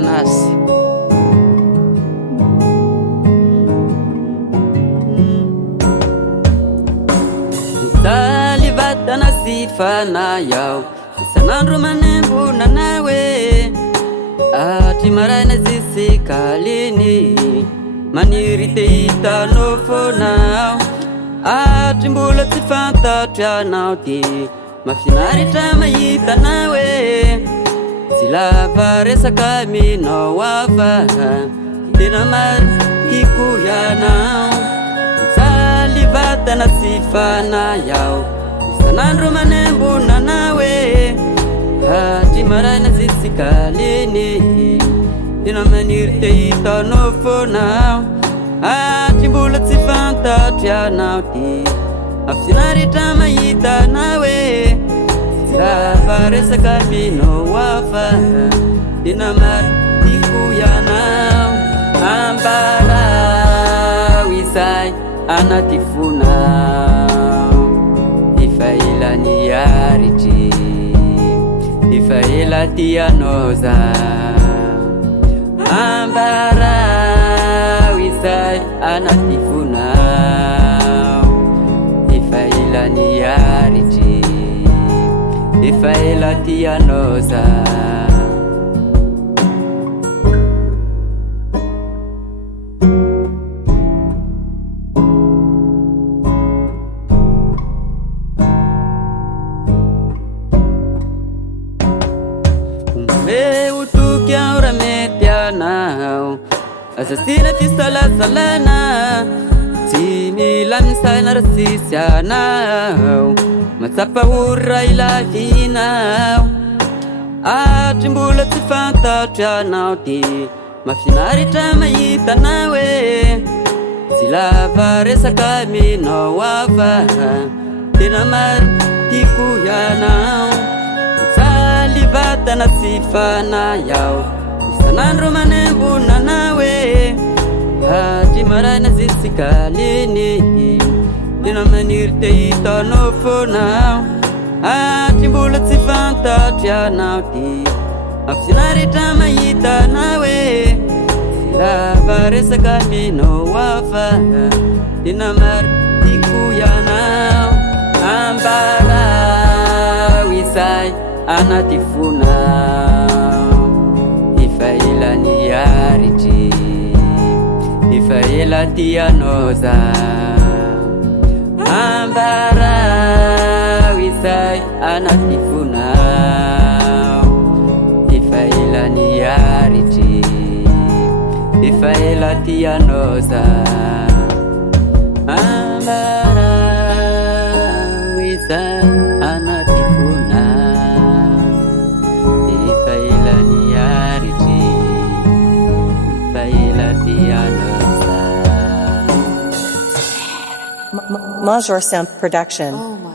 manasy. Talivatana sifana yao isanandro manembona nawe ati maraina zisikalini maniry te hitanao foanao ati mbola tsy fantatry anao ty mafinaritra mahita nawe tsy lava resaka minao afa tena mariko ianao talivatana sifana yao isanandro manembona nawe ati maraina zisikalini tena maniry te hitanao foanao ati mbola tsy fantatry anao ty mafinaritra mahita nawe tsy lava resaka minao afa tena mariko ianao ambarao izay anaty fonao efa ela niaritry efa ela tianao zaho ambarao izay anaty fonao efa ela niaritry efa ela tianao zaho utuki aura mety anao asasina fisalasalana tsy mila misaina raha tsisy anao matsapa ora ilavinao atry mbola tsy fantatry anao ty mafinaritra mahita nawe tsy lava resaka minao afa tena mariko ianao talivatana sifana yao isanandro manembona nawe ati maraina zisikalini tena maniry te hitanao foanao ati mbola tsy fantatry anao ty mafinaritra mahita nawe tsy lava resaka minao afa tena mariko ianao ambarao izay anaty fonao efa ela niaritry efa ela tianao zaho ambarao izay anaty fonao efa ela niaritry efa ela tianao zaho ambarao izay anaty fonao efa ela niaritry efa ela tianao zaho. Major Sound Production. Oh my